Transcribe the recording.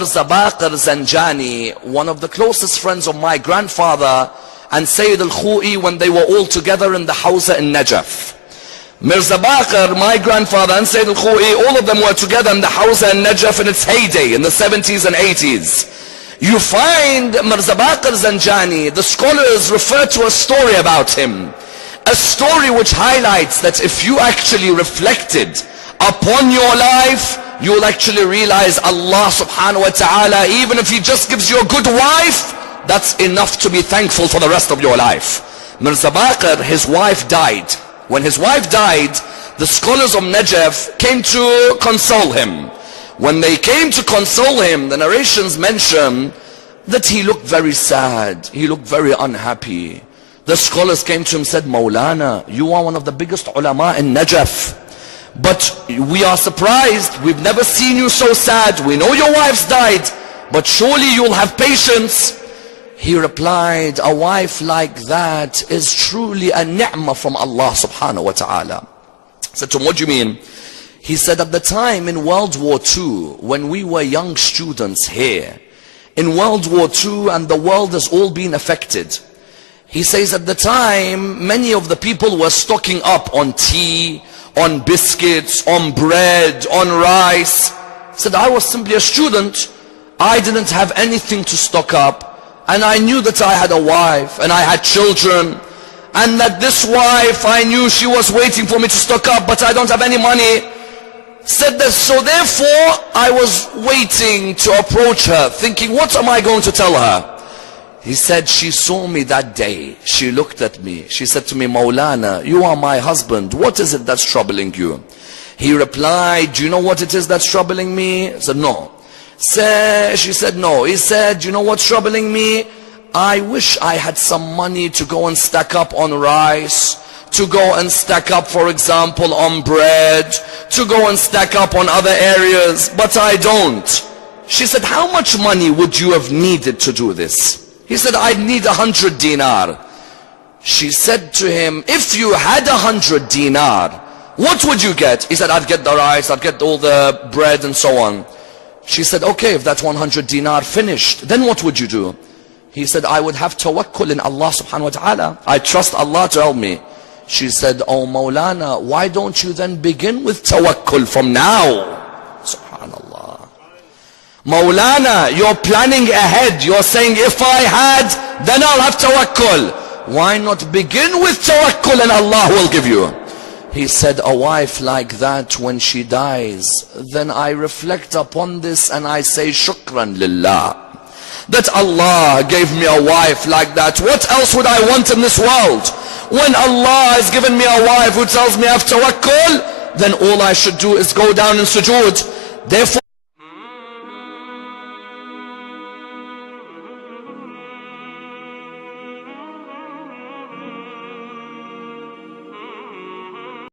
Mirza Baqir Zanjani, one of the closest friends of my grandfather and Sayyid al-Khou'i, when they were all together in the Hawza in Najaf. Mirza Baqir, my grandfather, and Sayyid al-Khou'i, all of them were together in the Hawza in Najaf in its heyday, in the 70s and 80s. You find Mirza Baqir Zanjani, the scholars refer to a story about him. A story which highlights that if you actually reflected upon your life, you'll actually realize Allah subhanahu wa ta'ala, even if He just gives you a good wife, that's enough to be thankful for the rest of your life. Mirza Baqir, his wife died. When his wife died, the scholars of Najaf came to console him. When they came to console him, the narrations mention that he looked very sad. He looked very unhappy. The scholars came to him and said, Maulana, you are one of the biggest ulama in Najaf, but we are surprised. We've never seen you so sad. We know your wife's died, but surely you'll have patience. He replied, a wife like that is truly a ni'mah from Allah subhanahu wa ta'ala. I said to him, what do you mean? He said, at the time in World War II, when we were young students here, in World War II, and the world has all been affected. He says at the time, many of the people were stocking up on tea, on biscuits, on bread, on rice. He said, I was simply a student. I didn't have anything to stock up. And I knew that I had a wife and I had children. And that this wife, I knew she was waiting for me to stock up, but I don't have any money. Said that, so therefore I was waiting to approach her, thinking, what am I going to tell her? He said, she saw me that day. She looked at me. She said to me, Maulana, you are my husband. What is it that's troubling you? He replied, do you know what it is that's troubling me? I said, no. She said, no. He said, do you know what's troubling me? I wish I had some money to go and stack up on rice, to go and stack up, for example, on bread, to go and stack up on other areas, but I don't. She said, how much money would you have needed to do this? He said, I'd need 100 dinar. She said to him, if you had 100 dinar, what would you get? He said, I'd get the rice, I'd get all the bread and so on. She said, okay, if that's 100 dinar finished, then what would you do? He said, I would have tawakkul in Allah subhanahu wa ta'ala. I trust Allah to help me. She said, oh Maulana, why don't you then begin with tawakkul from now? Subhanallah. Maulana, you're planning ahead. You're saying, if I had, then I'll have tawakkul. Why not begin with tawakkul and Allah will give you? He said, a wife like that, when she dies, then I reflect upon this and I say, shukran lillah, that Allah gave me a wife like that. What else would I want in this world? When Allah has given me a wife who tells me I have tawakkul, then all I should do is go down in sujood. Therefore,